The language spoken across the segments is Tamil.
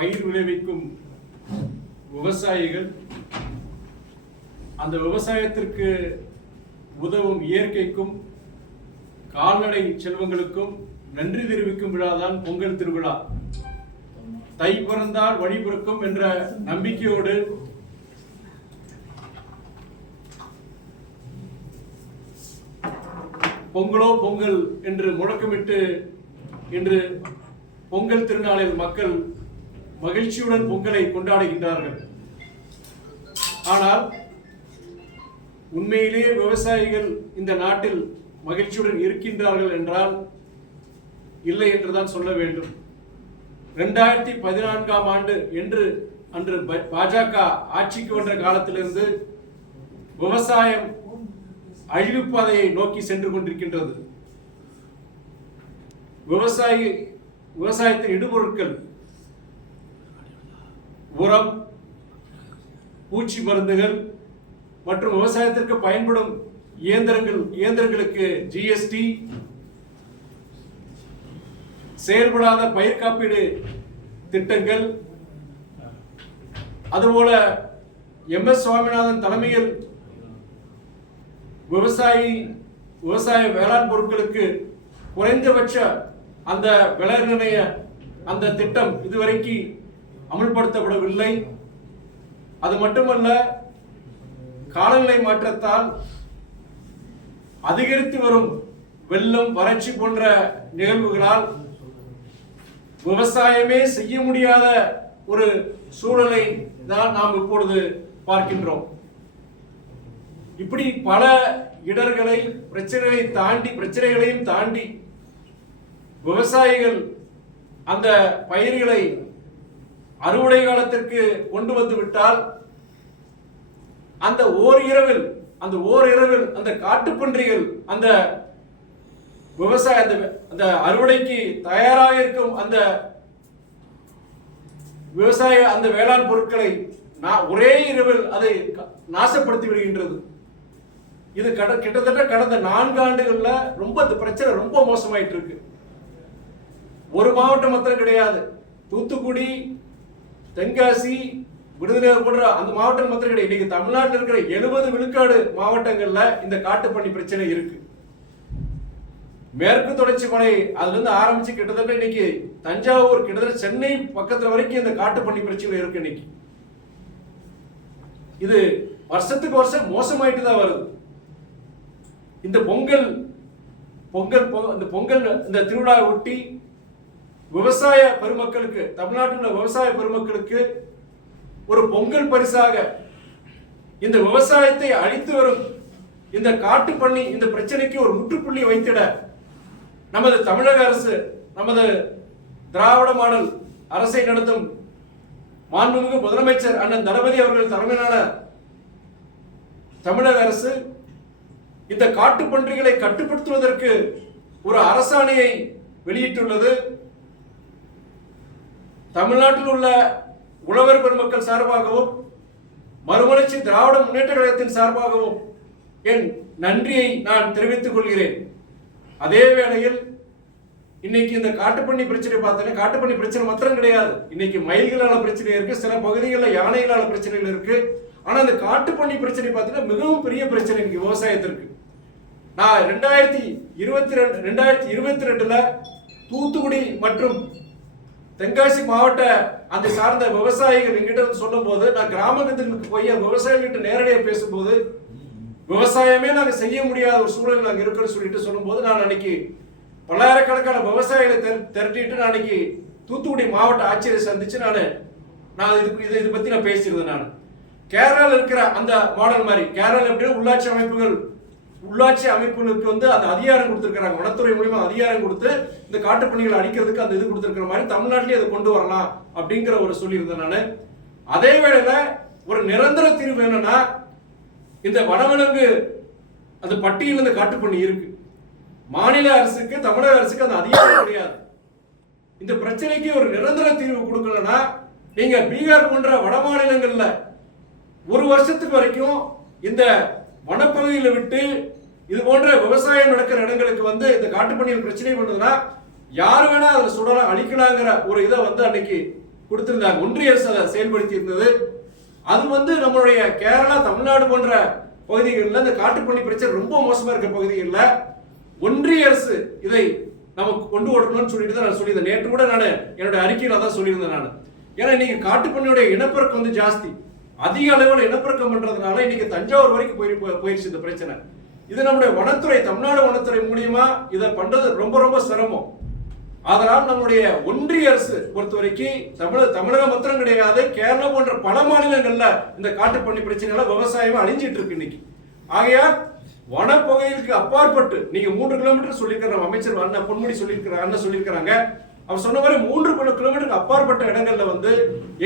பயிர் விளைவிக்கும் விவசாயிகள் அந்த விவசாயத்திற்கு உதவும் இயற்கைக்கும் கால்நடை செல்வங்களுக்கும் நன்றி தெரிவிக்கும் விழாதான் பொங்கல் திருவிழா. தை பிறந்தால் வழி பிறக்கும் என்ற நம்பிக்கையோடு பொங்கலோ பொங்கல் என்று முழக்கமிட்டு இன்று பொங்கல் திருநாளில் மக்கள் மகிழ்ச்சியுடன் பொங்கலை கொண்டாடுகின்றார்கள். ஆனால் உண்மையிலேயே விவசாயிகள் இந்த நாட்டில் மகிழ்ச்சியுடன் இருக்கின்றார்கள் என்றால் இல்லை என்றுதான் சொல்ல வேண்டும். 2014ஆம் ஆண்டு என்று அன்று பாஜக ஆட்சிக்கு வந்த காலத்திலிருந்து விவசாயம் அழிவு பாதையை நோக்கி சென்று கொண்டிருக்கின்றது. விவசாயத்தின் இடுபொருட்கள், உரம், பூச்சி மருந்துகள் மற்றும் விவசாயத்திற்கு பயன்படும் இயந்திரங்களுக்கு ஜிஎஸ்டி, செயல்படாத பயிர் காப்பீடு திட்டங்கள், அதுபோல MS சுவாமிநாதன் தலைமையில் விவசாய வேளாண் பொருட்களுக்கு குறைந்தபட்ச அந்த விலை நிர்ணய அந்த திட்டம் இதுவரைக்கு அமல்படுத்தப்படவில்லை. அது மட்டுமல்ல, காலநிலை மாற்றத்தால் அதிகரித்து வரும் வெள்ளம், வறட்சி போன்ற நிகழ்வுகளால் விவசாயமே செய்ய முடியாத ஒரு சூழலை தான் நாம் இப்பொழுது பார்க்கின்றோம். இப்படி பல இடர்களை, பிரச்சனைகளையும் தாண்டி விவசாயிகள் அந்த பயிர்களை அறுவடை காலத்திற்கு கொண்டு வந்து விட்டால் அந்த ஓரிரவில் அந்த காட்டுப்பன்றிகள் அந்த விவசாய அந்த அறுவடைக்கு தயாராக இருக்கும் அந்த விவசாய அந்த வேளாண் பொருட்களை ஒரே இரவில் அதை நாசப்படுத்தி விடுகின்றது. இது கிட்டத்தட்ட கடந்த 4 ஆண்டுகள்ல ரொம்ப பிரச்சனை ரொம்ப மோசமாயிட்டு இருக்கு. ஒரு மாவட்டம் மாத்திரம் கிடையாது, தூத்துக்குடி, தென்காசி, விருதுநகர் போன்ற அந்த மாவட்டம் மாத்திரம் கிடையாது. இன்னைக்கு தமிழ்நாட்டில் இருக்கிற 70 விழுக்காடு மாவட்டங்கள்ல இந்த காட்டுப்பன்னி பிரச்சனை இருக்கு. மேற்கு தொடர்ச்சி மலை அதுல இருந்து ஆரம்பிச்சு கிட்டத்தட்ட இன்னைக்கு தஞ்சாவூர், கிட்டத்தட்ட சென்னை பக்கத்துல வரைக்கும் இந்த காட்டுப்பன்னி பிரச்சனை இருக்கு. இன்னைக்கு இது வருஷத்துக்கு வருஷம் மோசமாயிட்டு தான் வருது. இந்த பொங்கல் இந்த திருவிழாவை ஒட்டி விவசாய பெருமக்களுக்கு, தமிழ்நாட்டில் உள்ள விவசாய பெருமக்களுக்கு ஒரு பொங்கல் பரிசாக இந்த விவசாயத்தை அழித்து வரும் இந்த காட்டுப்பன்னி இந்த பிரச்சனைக்கு ஒரு முற்றுப்புள்ளி வைத்திட நமது தமிழக அரசு, நமது திராவிட மாடல் அரசை நடத்தும் மாண்புமிகு முதலமைச்சர் அண்ணன் தளபதி அவர்கள் தலைமையிலான தமிழக அரசு இந்த காட்டுப்பன்றிகளை கட்டுப்படுத்துவதற்கு ஒரு அரசாணையை வெளியிட்டுள்ளது. தமிழ்நாட்டில் உள்ள உழவர் பெருமக்கள் சார்பாகவும் மறுமலர்ச்சி திராவிட முன்னேற்ற கழகத்தின் சார்பாகவும் என் நன்றியை நான் தெரிவித்துக் கொள்கிறேன். அதே வேளையில் இன்னைக்கு இந்த காட்டுப்பன்னி பிரச்சனை பார்த்தீங்கன்னா, காட்டுப்பன்னி பிரச்சனை மாத்திரம் கிடையாது, இன்னைக்கு மயில்களால பிரச்சனை இருக்கு, சில பகுதிகளில் யானைகளால பிரச்சனைகள் இருக்கு. ஆனா இந்த காட்டுப்பன்னி பிரச்சனை பார்த்தீங்கன்னா மிகவும் பெரிய பிரச்சனை இன்னைக்கு விவசாயத்திற்கு. நான் 2022ல தூத்துக்குடி மற்றும் தென்காசி மாவட்ட அந்த சார்ந்த விவசாயிகள் என்கிட்ட சொல்லும் போது, நான் கிராமங்களுக்கு போய் விவசாயிகிட்ட நேரடியாக பேசும்போது, விவசாயமே நாங்க செய்ய முடியாத ஒரு சூழல் நாங்க இருக்கிறோம் சொல்லிட்டு சொல்லும் போது, நான் அன்னைக்கு பல்லாயிரக்கணக்கான விவசாயிகளை திரட்டிட்டு நான் அன்னைக்கு தூத்துக்குடி மாவட்ட ஆட்சியரை சந்திச்சு நான் இதை பத்தி நான் பேசியிருந்தேன். நான் கேரளாவில் இருக்கிற அந்த மாடல் மாதிரி, கேரளா எப்படின்னா உள்ளாட்சி அமைப்புகளுக்கு அந்த அதிகாரம் கொடுத்திருக்கிறாங்க, வனத்துறை மூலமா அதிகாரம் கொடுத்து இந்த காட்டுப்பன்னிகளை அழிக்கிறதுக்கு அந்த இது கொடுத்திருக்கிற மாதிரி தமிழ்நாட்டிலேயே அதை கொண்டு வரலாம் அப்படிங்கிற ஒரு சொல்லியிருந்தேன் நான். அதே வேளையில ஒரு நிரந்தர தீர்வு என்னன்னா, இந்த வனவிலங்கு அந்த பட்டியல் இந்த காட்டுப்பன்னி இருக்கு, மாநில அரசுக்கு தமிழக அரசுக்கு அந்த அதிகாரம் கிடையாது. இந்த பிரச்சனைக்கு ஒரு நிரந்தர தீர்வு கொடுக்கலன்னா, நீங்க பீகார் போன்ற வட மாநிலங்கள்ல ஒரு வருஷத்துக்கு வரைக்கும் இந்த வனப்பகுதியில விட்டு இது போன்ற விவசாயம் நடக்கிற இடங்களுக்கு இந்த காட்டுப்பன்னிகள் பிரச்சனை பண்றதுன்னா யாரு வேணா அதுல சுடலாம், அழிக்கலாங்கிற ஒரு இதை அன்னைக்கு கொடுத்திருந்தாங்க, ஒன்றிய அரசு அதை செயல்படுத்தி இருந்தது. அது வந்து நம்மளுடைய கேரளா, தமிழ்நாடு போன்ற பகுதிகளில் இந்த காட்டுப்பண்ணி பிரச்சனை ரொம்ப மோசமா இருக்க பகுதிகளில் ஒன்றிய அரசு இதை நமக்கு கொண்டு வரணும்னு சொல்லிட்டு தான் நான் சொல்லியிருந்தேன். நேற்று கூட நான் என்னுடைய அறிக்கையில் அதான் சொல்லியிருந்தேன் நான். ஏன்னா இன்னைக்கு காட்டுப்பண்ணியுடைய இனப்பெருக்கம் வந்து ஜாஸ்தி, அதிக அளவில் இனப்பெருக்கம் பண்றதுனால இன்னைக்கு தஞ்சாவூர் வரைக்கும் போயிருச்சு இந்த பிரச்சனை. இது நம்முடைய வனத்துறை, தமிழ்நாடு வனத்துறை மூலியமா இதை பண்றது ரொம்ப ரொம்ப சிரமம். அதனால் நம்முடைய ஒன்றிய அரசு பொறுத்த வரைக்கும் தமிழகம் மாத்திரம் கிடையாது, கேரளா போன்ற பல மாநிலங்கள்ல இந்த காட்டுப்பண்ணி பிரச்சனைகளை விவசாயம் அழிஞ்சிட்டு இருக்கு இன்னைக்கு. ஆகையால் வனப்பகுதிகளுக்கு அப்பாற்பட்டு நீங்க 3 கிலோமீட்டர் சொல்லியிருக்கிற அமைச்சர் அண்ணா பொன்முடி சொல்லியிருக்கிறாங்க. அவர் சொன்ன மாதிரி 3 கிலோமீட்டருக்கு அப்பாற்பட்ட இடங்கள்ல வந்து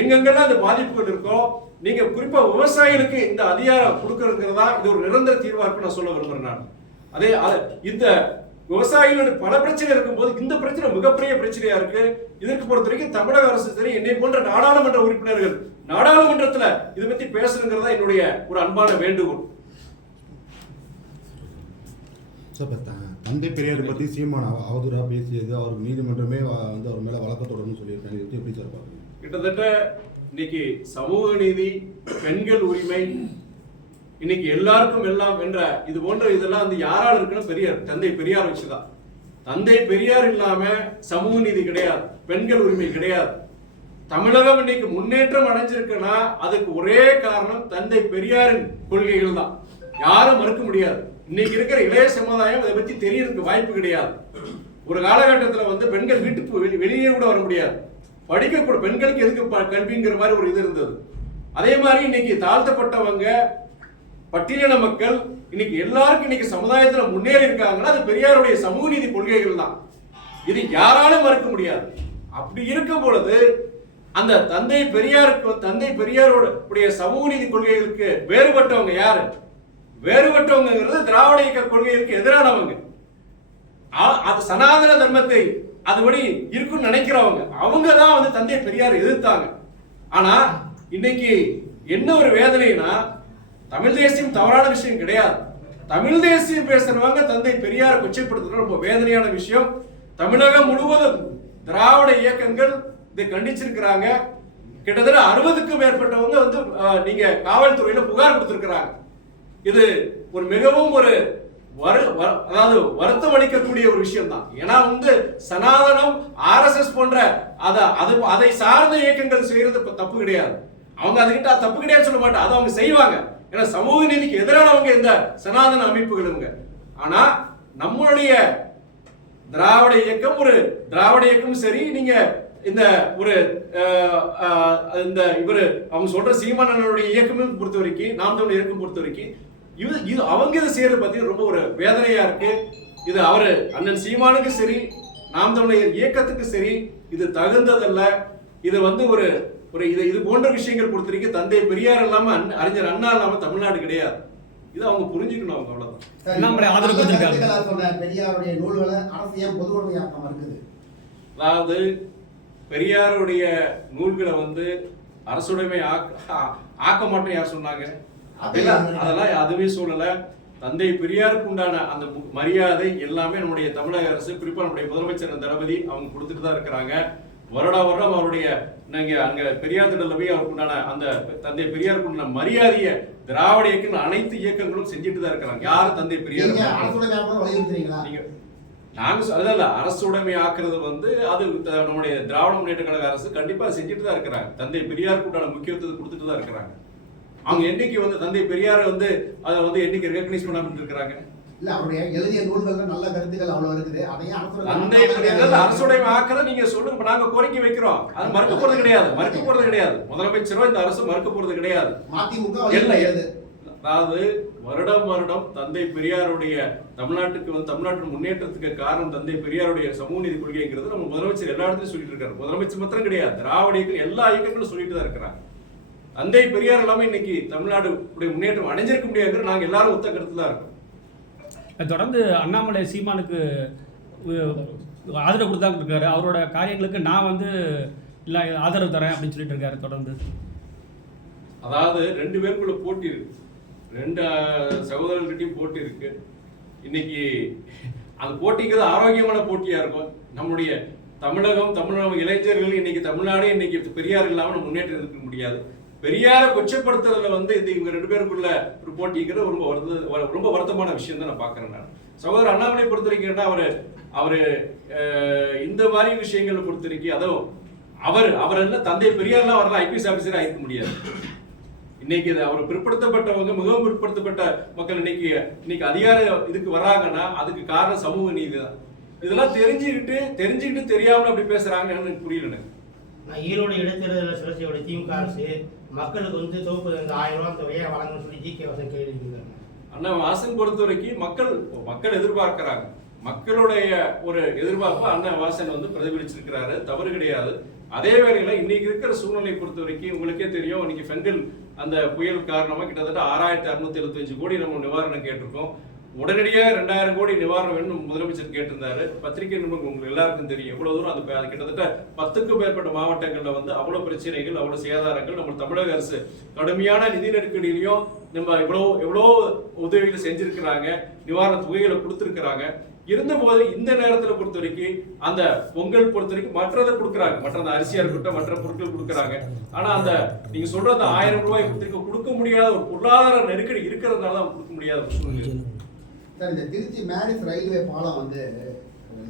எங்கெங்கெல்லாம் அந்த பாதிப்புகள் இருக்கோ, நீங்க குறிப்பா விவசாயிகளுக்கு இந்த அதிகாரம் கொடுக்கறதுங்கிறதா இது ஒரு நிரந்தர தீர்வா இருக்கு நான் சொல்ல விரும்புறேன் நான். அதே இந்த விவசாயிகளோட பல பிரச்சனை இருக்கும்போது இந்த பிரச்சனை மிகப்பெரிய பிரச்சனையா இருக்கு. இதற்கு பொறுத்த வரைக்கும் தமிழக அரசு சரி, என்னை போன்ற நாடாளுமன்ற உறுப்பினர்கள் நாடாளுமன்றத்துல இதை பத்தி பேசணுங்கிறதா என்னுடைய ஒரு அன்பான வேண்டுகோள். தந்தை பெரியார் பத்தி சீமான் அவதூறா பேசியது, அவருக்கு நீதிமன்றமே வந்து அவர் மேல வழக்கு தொடர்ந்து சொல்லியிருக்காங்க. இது எப்படி சார் பாருங்க? கிட்டத்தட்ட இன்னைக்கு சமூக நீதி, பெண்கள் உரிமை, இன்னைக்கு எல்லாருக்கும் எல்லாம் என்ற இது போன்ற இதெல்லாம் வந்து யாரால் இருக்குன்னு பெரியார், தந்தை பெரியார் வச்சுதான். தந்தை பெரியார் இல்லாம சமூக நீதி கிடையாது, பெண்கள் உரிமை கிடையாது. தமிழகம் இன்னைக்கு முன்னேற்றம் அடைஞ்சிருக்குன்னா அதுக்கு ஒரே காரணம் தந்தை பெரியாரின் கொள்கைகள் தான், யாரும் மறுக்க முடியாது. இன்னைக்கு இருக்கிற இளைய சமுதாயம் அதை பத்தி தெரியறதுக்கு வாய்ப்பு கிடையாது. ஒரு காலகட்டத்தில் வந்து பெண்கள் வீட்டுக்கு வெளியே கூட வர முடியாது, படிக்கக்கூட பெண்களுக்கு எதுக்கு கல்விங்கிற மாதிரி ஒரு இது இருந்தது. அதே மாதிரி இன்னைக்கு தாழ்த்தப்பட்டவங்க, பட்டியலின மக்கள் இன்னைக்கு எல்லாருக்கும் இன்னைக்கு சமுதாயத்தில் முன்னேறி இருக்காங்கன்னா அது பெரியாருடைய சமூக நீதி கொள்கைகள் தான். இது யாராலும் மறுக்க முடியாது. அப்படி இருக்கும் பொழுது அந்த தந்தை பெரியாரோட சமூக நீதி கொள்கைகளுக்கு வேறுபட்டவங்க யாரு? வேறுபட்டவங்கிறது திராவிட இயக்க கொள்கைகளுக்கு எதிரானவங்க, அது சனாதன தர்மத்தை அதுபடி இருக்குன்னு நினைக்கிறவங்க, அவங்க தான் வந்து தந்தை பெரியார் எதிர்த்தாங்க. ஆனா இன்னைக்கு என்ன ஒரு வேதனைனா, தமிழ் தேசியம் தவறான விஷயம் கிடையாது, தமிழ் தேசியம் பேசுறவங்க தந்தை பெரியாரை கொச்சைப்படுத்துறது ரொம்ப வேதனையான விஷயம். தமிழகம் முழுவதும் திராவிட இயக்கங்கள் இதை கண்டிச்சிருக்கிறாங்க. கிட்டத்தட்ட 60க்கும் மேற்பட்டவங்க வந்து நீங்க காவல்துறையில புகார் கொடுத்திருக்கிறாங்க. இது ஒரு மிகவும் ஒரு அதாவது வருத்தம் அளிக்கக்கூடிய ஒரு விஷயம் தான். ஏன்னா வந்து சனாதனம், RSS போன்ற அதை சார்ந்த இயக்கங்கள் செய்யறது தப்பு கிடையாது, அவங்க அதுகிட்ட தப்பு கிடையாது சொல்ல மாட்டாங்க, அதை அவங்க செய்வாங்க. ஏன்னா சமூக நீதிக்கு எதிரானவங்க இந்த சனாதன அமைப்புகளுங்க. ஆனா நம்மளுடைய திராவிட இயக்கம் சரி, நீங்க இந்த ஒரு இந்த இவரு அவங்க சொல்ற சீமானனுடைய இயக்கமும் பொறுத்த வரைக்கும், நாம் தமிழர் இயக்கம் பொறுத்த வரைக்கும் இது அவங்க இதை செய்யறது பத்தி ரொம்ப ஒரு வேதனையா இருக்கு. இது அவரு அண்ணன் சீமானுக்கு சரி, நாம் தமிழர் இயக்கத்துக்கு சரி, இது தகுந்ததல்ல. இது வந்து ஒரு இது போன்ற விஷயங்கள் பொறுத்த வரைக்கும் தந்தை பெரியார் இல்லாம அறிஞர் அண்ணா இல்லாம தமிழ்நாடு கிடையாது. இது அவங்க புரிஞ்சுக்கணும். அவங்க அவ்வளவுதான். பெரியாருடைய நூல்களை அரசு ஏன் பொதுவுடைமையாக்காம இருக்குது? அதாவது பெரியாருடைய நூல்களை வந்து அரசுடைமை ஆக்க மாட்டோம் யார் சொன்னாங்க? அதெல்லாம் அதுவே சொல்லல. தந்தை பெரியாருக்கு உண்டான அந்த மரியாதை எல்லாமே நம்முடைய தமிழக அரசு, குறிப்பா நம்முடைய முதலமைச்சர் தளபதி அவங்க கொடுத்துட்டு தான் இருக்கிறாங்க. வருடம் அவருடைய அங்க பெரியார் திடல்ல போய் அவருக்கு உண்டான அந்த தந்தை பெரியாருக்கு உண்டான மரியாதையை திராவிட இயக்கங்கள் அனைத்து இயக்கங்களும் செஞ்சுட்டு தான் இருக்கிறாங்க. யாரு தந்தை பெரியார் நாங்க அதல்ல அரசுடைமை ஆக்குறது வந்து அது நம்முடைய திராவிட முன்னேற்ற கழக அரசு கண்டிப்பா செஞ்சுட்டு தான் இருக்கிறாங்க. தந்தை பெரியாருக்கு உண்டான முக்கியத்துவத்தை கொடுத்துட்டு தான் இருக்கிறாங்க. அவங்க என்னைக்கு வந்து தந்தை பெரியாரை வந்து அதை வந்து என்னைக்கு ரெகக்னைஸ் பண்ணாம இருக்கிறாங்க? இல்ல, அவருடைய எழுதிய நூல்கள் நல்ல கருத்துக்கள் அவ்வளவு இருக்குது. அதையும் தந்தை பெரியார் அரசுடைமை ஆக்குறத நீங்க சொல்லுங்க, நாங்க கோரிக்கை வைக்கிறோம். அது மறுக்க போறது கிடையாது. முதலமைச்சரோ இந்த அரசு மறுக்க போறது கிடையாது. அதாவது வருடம் தந்தை பெரியாருடைய தமிழ்நாட்டு முன்னேற்றத்துக்கு காரணம் தந்தை பெரியாருடைய சமூக நீதி கொள்கைங்கிறது நம்ம முதலமைச்சர் எல்லா இடத்துலையும் சொல்லிட்டு இருக்காரு. முதலமைச்சர் மாத்திரம் கிடையாது, திராவிட இயக்கம் எல்லா இயக்கங்களும் சொல்லிட்டு தான் இருக்கிறாங்க. தந்தை பெரியார் இல்லாம இன்னைக்கு தமிழ்நாடு முன்னேற்றம் அடைஞ்சிருக்க முடியாது. நாங்க எல்லாரும் ஒத்த கருத்து தான் இருக்கோம். தொடர்ந்து அண்ணாமலை சீமானுக்கு ஆதரவு கொடுத்தா இருக்காரு. அவரோட காரியங்களுக்கு நான் வந்து இல்லை ஆதரவு தரேன் அப்படின்னு சொல்லிட்டு இருக்காரு தொடர்ந்து. அதாவது 2 பேருக்குள்ள போட்டி இருக்கு, 2 சகோதரர்கிட்டையும் போட்டி இருக்கு. இன்னைக்கு அந்த போட்டிங்கிறது ஆரோக்கியமான போட்டியா இருக்கும். நம்முடைய தமிழகம் இளைஞர்கள் இன்னைக்கு தமிழ்நாடு இன்னைக்கு பெரியார் இல்லாம நம்ம முன்னேற்றம் இருக்க முடியாது. பெரியாரை கொச்சப்படுத்துறதுல வந்து இது இவங்க 2 பேருக்குள்ள ஒரு போட்டிங்கிறது ரொம்ப வருத்தமான விஷயம் தான் நான் பாக்குறேன். நான் சகோதரர் அண்ணாமலை பொறுத்த வரைக்கும் அவரு இந்த மாதிரி விஷயங்களை பொறுத்த வரைக்கும் அதுவும் அவர் என்ன தந்தை பெரியார்லாம் வரலாம் ஐபிஎஸ் ஆபீசர் ஆயிருக்க முடியாது. இன்னைக்கு அவர் பிற்படுத்தப்பட்டவங்க, மிகவும் பிற்படுத்தப்பட்ட மக்கள் இன்னைக்கு அதிகார இதுக்கு வர்றாங்கன்னா அதுக்கு காரணம் சமூக நீதி தான். இதெல்லாம் தெரிஞ்சுக்கிட்டு தெரியாமல அப்படி பேசுறாங்கன்னு எனக்கு புரியல. நான் ஈரோடு இடைத்தேர்தலில் சுழற்சியோட திமுக அரசு மக்களுக்கு வந்து தொகுப்பு இந்த 1000 ரூபாய் தொகையை வழங்கணும்னு சொல்லி ஜி.கே. வாசன் கேள்வி கேட்கிறாங்க. அண்ணா வாசன் பொறுத்த வரைக்கும் மக்கள் எதிர்பார்க்கிறாங்க. மக்களுடைய ஒரு எதிர்பார்ப்பு அண்ணன் வாசன் வந்து பிரதிபலிச்சிருக்கிறாரு, தவறு கிடையாது. அதே வேளையில இன்னைக்கு இருக்கிற சூழ்நிலை பொறுத்த வரைக்கும் உங்களுக்கே தெரியும், இன்னைக்கு பெண்கள் அந்த புயல் காரணமா கிட்டத்தட்ட 6675 கோடி நம்ம நிவாரணம் கேட்டிருக்கோம். உடனடியாக 2000 கோடி நிவாரணம் வேணும் முதலமைச்சர் கேட்டிருந்தாரு. பத்திரிகை நிருபர்கள் உங்களுக்கு எல்லாருக்கும் தெரியும் எவ்வளவு தூரம் அந்த கிட்டத்தட்ட 10க்கும் மேற்பட்ட மாவட்டங்கள்ல வந்து அவ்வளவு பிரச்சனைகள், அவ்வளவு சேதாரங்கள். நம்ம தமிழக அரசு கடுமையான நிதி நெருக்கடியிலையும் நம்ம எவ்வளோ உதவிகள் செஞ்சிருக்கிறாங்க, நிவாரண தொகைகளை கொடுத்திருக்கிறாங்க. இருந்தபோது இந்த நேரத்தில் பொறுத்த வரைக்கும் அந்த பொங்கல் பொறுத்த வரைக்கும் மற்றதை கொடுக்குறாங்க, மற்ற அரிசியா இருக்கட்டும் மற்ற பொருட்கள் கொடுக்குறாங்க. ஆனா அந்த நீங்க சொல்ற அந்த 1000 ரூபாய் கொடுக்க முடியாத ஒரு பொருளாதார நெருக்கடி இருக்கிறதுனால தான் கொடுக்க முடியாத ஒரு சூழ்நிலை. சார், இந்த திருச்சி மேரிஸ் ரயில்வே பாலம் வந்து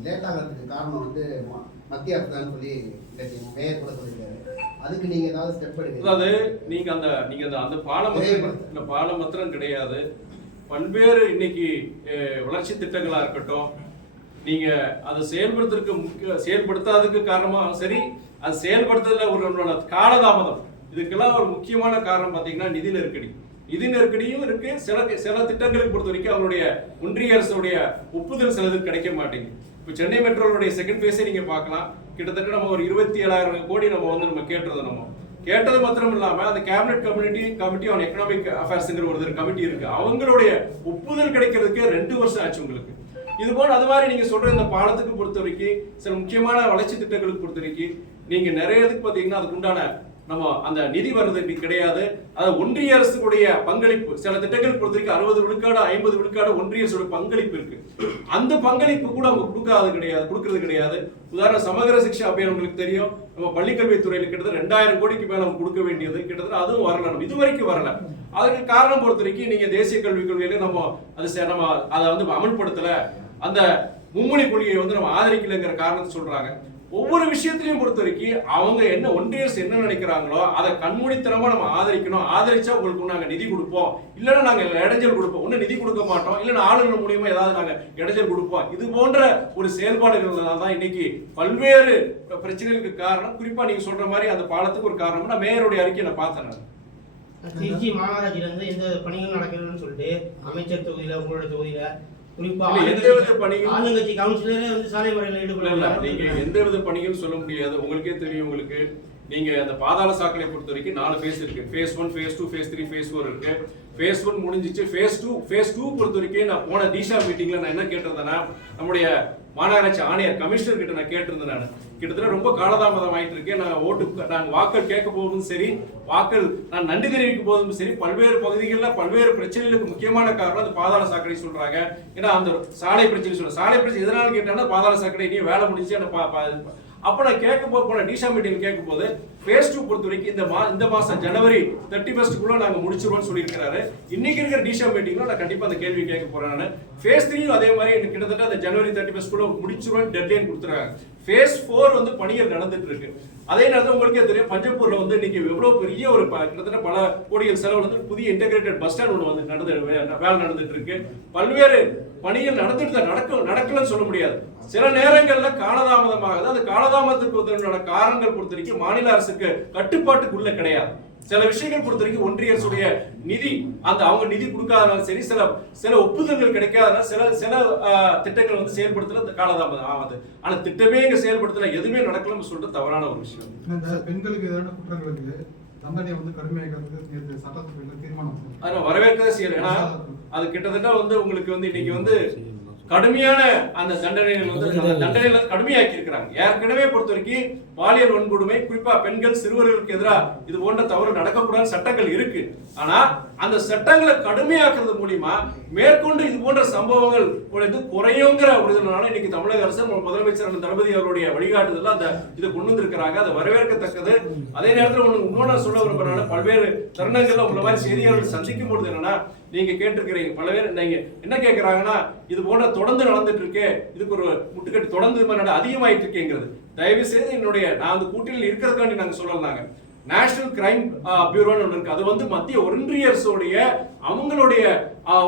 லேட் ஆகிறதுக்கு காரணம் வந்து மத்திய அரசு தான் சொல்லி மேயர் கூட சொல்லியிருக்காரு. அதுக்கு நீங்க ஏதாவது ஸ்டெப் எடுக்க? அதாவது நீங்க அந்த பாலம் மாத்திரம் கிடையாது, பல்வேறு இன்னைக்கு வளர்ச்சி திட்டங்களா இருக்கட்டும், நீங்க அதை செயல்படுத்தாததுக்கு காரணமா சரி, அது செயல்படுத்துறதுல ஒரு காலதாமதம், இதுக்கெல்லாம் ஒரு முக்கியமான காரணம் பாத்தீங்கன்னா நிதி நெருக்கடியும் இருக்கு. சில திட்டங்களுக்கு பொறுத்த வரைக்கும் அவருடைய ஒன்றிய அரசுடைய ஒப்புதல் சிலது கிடைக்க மாட்டேங்குது. இப்போ சென்னை மெட்ரோனுடைய செகண்ட் பேஸை நீங்க பார்க்கலாம். கிட்டத்தட்ட நம்ம ஒரு 27,000 கோடி நம்ம கேட்டது மாத்திரம் இல்லாம அந்த கேபினட் கமிட்டி ஆன் எக்கனாமிக் அஃபேர்ஸ்ங்கிற ஒரு கமிட்டி இருக்கு, அவங்களுடைய ஒப்புதல் கிடைக்கிறதுக்கு 2 வருஷம் ஆச்சு உங்களுக்கு. இது போல அது மாதிரி நீங்க சொல்ற இந்த பாலத்துக்கு பொறுத்த வரைக்கும் சில முக்கியமான வளர்ச்சி திட்டங்களுக்கு பொறுத்த வரைக்கும் நீங்க நிறைய இதுக்கு பாத்தீங்கன்னா அதுக்கு உண்டான நம்ம அந்த நிதி வர்றது கிடையாது. அது ஒன்றிய அரசுடைய பங்களிப்பு சில திட்டங்களுக்கு பொறுத்த வரைக்கும் 60 விழுக்காடு 50 விழுக்காடு ஒன்றிய அரசோட பங்களிப்பு இருக்கு. அந்த பங்களிப்பு கூட அவங்க கொடுக்கறது கிடையாது. உதாரண சமகர சிக்ஷா அபியான் உங்களுக்கு தெரியும், நம்ம பள்ளிக்கல்வித்துறையில கிட்டத்தட்ட 2000 கோடிக்கு மேல நம்ம கொடுக்க வேண்டியது கிட்டத்தட்ட அதுவும் வரல, நம்ம இது வரைக்கும் வரல. அதுக்கு காரணம் பொறுத்த வரைக்கும் நீங்க தேசிய கல்விக் கொள்கையில நம்ம அதை வந்து அமல்படுத்தல, அந்த மும்மொழி கொள்கையை வந்து நம்ம ஆதரிக்கலைங்கிற காரணத்தை சொல்றாங்க. ஒவ்வொரு விஷயத்திலையும் பொறுத்த வரைக்கும் அவங்க என்ன ஒன்றிய அரசு என்ன நினைக்கிறாங்களோ அதை கண்மூடித்தனமா நம்ம ஆதரிக்கணும். ஆதரிச்சா உங்களுக்கு நாங்க நிதி கொடுப்போம், இல்லைன்னா நாங்க இடைஞ்சல் கொடுப்போம். ஒண்ணு நிதி கொடுக்க மாட்டோம், இல்லைன்னா ஆளுநர் மூலியமா ஏதாவது நாங்க இடைஞ்சல் கொடுப்போம். இது போன்ற ஒரு செயல்பாடுகள்னால தான் இன்னைக்கு பல்வேறு பிரச்சனைகளுக்கு காரணம். குறிப்பா நீங்க சொல்ற மாதிரி அந்த பாலத்துக்கு ஒரு காரணம் நான் மேயருடைய அறிக்கையை நான் பார்த்தேன். திருச்சி மாநகராட்சியில இருந்து எந்த பணிகள் நடக்கணும்னு சொல்லிட்டு அமைச்சர் தொகுதியில உங்களோட தொகுதியில குறிப்பா ஆளுங்கட்சி கவுன்சிலரே வந்து சாலை மறியலில் ஈடுபடல. நீங்க எந்தவித பணிகள் சொல்ல முடியாது. உங்களுக்கே தெரியும், உங்களுக்கு நீங்க அந்த பாதாள சாக்கடை பொறுத்த வரைக்கும் 4 ஃபேஸ் இருக்கு. ஃபேஸ் 1, ஃபேஸ் 2, ஃபேஸ் 3, ஃபேஸ் 4 இருக்கு. ஃபேஸ் 1 முடிஞ்சிச்சு. ஃபேஸ் 2 பொறுத்த வரைக்கும் நான் போன தீஷா மீட்டிங்ல நான் என்ன கேட்டிருந்தேன்னா, நம்முடைய மாநகராட்சி ஆணையர் கமிஷனர் கிட்ட நான் கேட்டிருந்தேன். நான் கிட்டத்தட்ட ரொம்ப காலதாமதம் ஆயிட்டு இருக்கேன். நாங்க வாக்கள் கேட்க போதும் சரி, நான் நன்றி தெரிவிக்கும் போதும் சரி, பல்வேறு பகுதிகளில் பல்வேறு பிரச்சனைகளுக்கு முக்கியமான காரணம் அந்த பாதாள சாக்கடை சொல்றாங்க. ஏன்னா அந்த சாலை பிரச்சனை எதனால கேட்டாங்கன்னா பாதாள சாக்கடை இனியும் வேலை முடிஞ்சு அப்ப நான் போன டிஷா மீட்டிங் கேட்கும் போது ஃபேஸ் 2 பொறுத்த வரைக்கும் இந்த மாசம் ஜனவரி 31 நாங்க முடிச்சிருவோம்னு சொல்லியிருக்கிறாரு. இன்னைக்கு இருக்கிற டிஷா மீட்டிங்ல நான் கண்டிப்பா அந்த கேள்வி கேட்க போறேன். நான் ஃபேஸ் 3 அதே மாதிரி கிட்டத்தட்ட அந்த ஜனவரி 31 முடிச்சிருவோம் டெட்லைன் கொடுத்துறாங்க. ஃபேஸ் 4 வந்து பணிகள் நடந்துட்டு இருக்கு. அதே நேரத்தில் உங்களுக்கே தெரியும், பஞ்சப்பூர்ல வந்து இன்னைக்கு எவ்வளவு பெரிய ஒரு கிட்டத்தட்ட பல கோடிகள் செலவு வந்து புதிய இன்டெகிரேட்டட் பஸ் ஸ்டாண்ட் ஒன்று வந்து வேலை நடந்துட்டு இருக்கு. பல்வேறு பணிகள் நடக்கலன்னு சொல்ல முடியாது. சில நேரங்கள்ல காலதாமதமாகுது. அந்த காலதாமதத்துக்கு உண்டான காரணங்கள் பொறுத்த வரைக்கும் மாநில அரசுக்கு கட்டுப்பாட்டுக்குள்ள கிடையாது. சில விஷயங்கள் பொறுத்த வரைக்கும் ஒன்றிய அரசுடைய நிதி அவங்க நிதி கொடுக்காதனால சரி, சில ஒப்புதல்கள் கிடைக்காதனால சில திட்டங்கள் வந்து செயல்படுத்தல காலதாமதம் ஆகுது. ஆனா திட்டமே இங்க செயல்படுத்தல, எதுவுமே நடக்கலன்னு சொல்லிட்டு தவறான ஒரு விஷயம். இந்த பெண்களுக்கு எதிரான குற்றங்களுக்கு தண்டனை வந்து கடுமையாக்கிறதுக்கு சட்டத்துக்கு தீர்மானம் அதை வரவேற்கவே செய்யல. ஏன்னா அது கிட்டத்தட்ட வந்து உங்களுக்கு வந்து இன்னைக்கு வந்து கடுமையான அந்த தண்டனைகள் வந்து கடுமையாக்கி இருக்கிறாங்க. ஏற்கனவே பொறுத்த வரைக்கும் பாலியல் வன்கொடுமை, குறிப்பா பெண்கள் சிறுவர்களுக்கு எதிராக இது போன்ற தவறு நடக்கக்கூடாது சட்டங்கள் இருக்கு. ஆனா அந்த சட்டங்களை கடுமையாக்குறது மூலியமா மேற்கொண்டு இது போன்ற சம்பவங்கள் குறையுங்கிற ஒரு இதனால இன்னைக்கு தமிழக அரசு முதலமைச்சர் தளபதி அவருடைய வழிகாட்டுதல் அந்த இதை கொண்டு வந்திருக்கிறாங்க. அதை வரவேற்கத்தக்கது. அதே நேரத்தில் இன்னொன்னு சொல்ல விரும்புறேன், பல்வேறு தருணங்கள்ல உங்களை மாதிரி செய்தியாளர்கள் சந்திக்கும் பொழுது என்னன்னா, நீங்க கேட்டிருக்கிறீங்க பல பேர் நீங்க என்ன கேட்கிறாங்கன்னா, இது போன்ற தொடர்ந்து நடந்துட்டு இருக்கு, இதுக்கு ஒரு முட்டுக்கட்டு தொடர்ந்து அதிகமாயிட்டு இருக்கேங்கிறது. தயவு செய்து என்னுடைய நான் அந்த கூட்டணியில் இருக்கிறதுக்காண்டி நாங்க சொல்லலாங்க. நேஷனல் கிரைம் பியூரோன்னு ஒன்று இருக்கு. அது வந்து மத்திய ஒன்றிய அரசுடைய அவங்களுடைய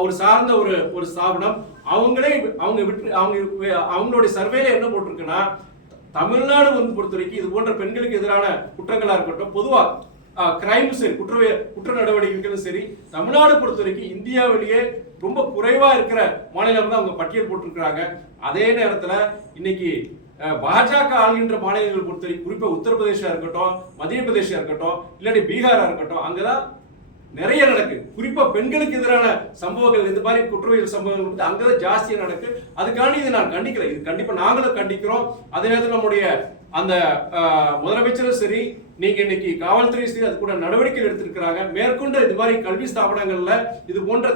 ஒரு சார்ந்த ஒரு ஸ்தாபனம். அவங்களுடைய சர்வேல என்ன போட்டிருக்குன்னா, தமிழ்நாடு வந்து பொறுத்த வரைக்கும் இது போன்ற பெண்களுக்கு எதிரான குற்றங்களா இருக்கட்டும், பொதுவா கிரைம் சரி குற்ற நடவடிக்கைகளும் சரி, தமிழ்நாடு பொறுத்த வரைக்கும் இந்தியாவிலேயே ரொம்ப குறைவா இருக்கிற மாநிலம் தான் அவங்க பட்டியல் போட்டிருக்கிறாங்க. அதே நேரத்துல இன்னைக்கு பாஜக ஆளுகின்ற மாநிலங்கள் பொறுத்த வரைக்கும் குறிப்பா உத்தரப்பிரதேசா இருக்கட்டும், மத்திய பிரதேசா இருக்கட்டும், இல்லாட்டி பீகாரா இருக்கட்டும், அங்கதான் நிறைய நடக்கு. குறிப்பா பெண்களுக்கு எதிரான சம்பவங்கள், இந்த மாதிரி குற்றவியல் சம்பவங்கள் வந்து அங்கதான் ஜாஸ்தியா நடக்கு. அதுக்காண்டி இதை நான் கண்டிக்கிறேன். இது கண்டிப்பா நாங்களும் கண்டிக்கிறோம். அதே நேரத்தில் நம்முடைய அந்த முதலமைச்சரும் சரி, நீங்க இன்னைக்கு காவல்துறை சரி, அது கூட நடவடிக்கைகள் எடுத்திருக்கிறாங்க. மேற்கொண்டு இது மாதிரி கல்வி ஸ்தாபனங்கள்ல இது போன்ற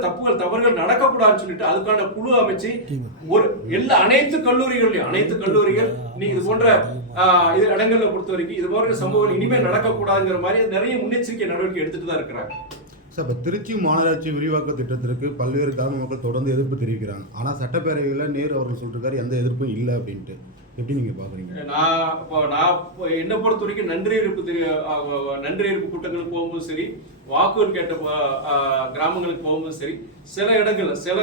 தவறுகள் நடக்கக்கூடாதுன்னு சொல்லிட்டு அதுக்கான குழு அமைச்சு ஒரு அனைத்து கல்லூரிகள் நீங்க இது போன்ற இது இடங்கள்ல பொறுத்த வரைக்கும் இது போன்ற சம்பவங்கள் இனிமேல் நடக்கக்கூடாதுங்கிற மாதிரி நிறைய முன்னெச்சரிக்கை நடவடிக்கை எடுத்துட்டு தான் இருக்கிறாங்க. சார், இப்போ திருச்சி மாநகராட்சி விரிவாக்க திட்டத்திற்கு பல்வேறு கிராம மக்கள் தொடர்ந்து எதிர்ப்பு தெரிவிக்கிறாங்க. ஆனால் சட்டப்பேரவையில் நேரு அவர்கள் சொல்லிருக்காரு எந்த எதிர்ப்பும் இல்லை அப்படின்ட்டு. எப்படி நீங்க பாக்குறீங்க? நான் என்ன பொறுத்த வரைக்கும் நன்றி எதிர்ப்பு கூட்டங்களுக்கு போகும்போது சரி, வாக்குகள் கேட்ட கிராமங்களுக்கு போகும்போது சரி, சில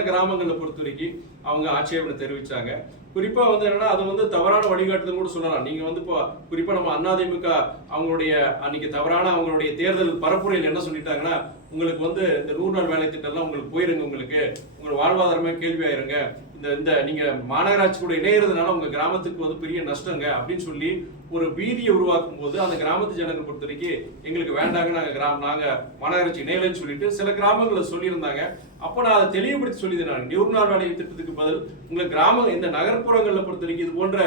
கிராமங்களை பொறுத்த வரைக்கும் அவங்க ஆட்சேபனை தெரிவிச்சாங்க. குறிப்பா வந்து என்னன்னா, அது வந்து தவறான வழிகாட்டுதல் கூட சொல்லலாம். நீங்க வந்து இப்போ குறிப்பா நம்ம அதிமுக அவங்களுடைய அன்னைக்கு தவறான அவங்களுடைய தேர்தல் பரப்புரையில் என்ன சொல்லிட்டாங்கன்னா, உங்களுக்கு வந்து இந்த 100 நாள் வேலை திட்டம்லாம் உங்களுக்கு போயிருங்க, உங்களுக்கு வாழ்வாதாரமே கேள்வி ஆயிருங்க, இந்த நீங்க மாநகராட்சி கூட இணையறதுனால உங்க கிராமத்துக்கு வந்து பெரிய நஷ்டங்க அப்படின்னு சொல்லி ஒரு பீதியை உருவாக்கும் போது அந்த கிராமத்து ஜனங்கள் பொறுத்த வரைக்கும் எங்களுக்கு வேண்டாங்க, நாங்க மாநகராட்சி இணையலன்னு சொல்லிட்டு சில கிராமங்களில் சொல்லியிருந்தாங்க. அப்போ நான் அதை தெளிவுபடுத்தி சொல்லியிருந்தேன். 100 நாள் வேலை திட்டத்துக்கு பதில் உங்களுக்கு இந்த நகர்ப்புறங்களில் பொறுத்த வரைக்கும் இது போன்ற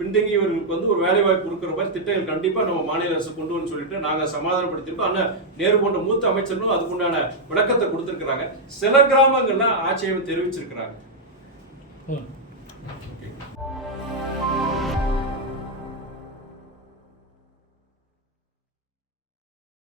பின்தங்கியவர்களுக்கு வந்து ஒரு வேலை வாய்ப்பு கொடுக்குற மாதிரி திட்டங்கள் கண்டிப்பா நம்ம மாநில அரசு கொண்டு வந்து சொல்லிட்டு நாங்க சமாதானப்படுத்திருக்கோம். ஆனால் நேரு போன்ற மூத்த அமைச்சர்களும் அதுக்குண்டான விளக்கத்தை கொடுத்திருக்கிறாங்க. சில கிராமங்கள்ல ஆட்சேபம் தெரிவிச்சிருக்கிறாங்க.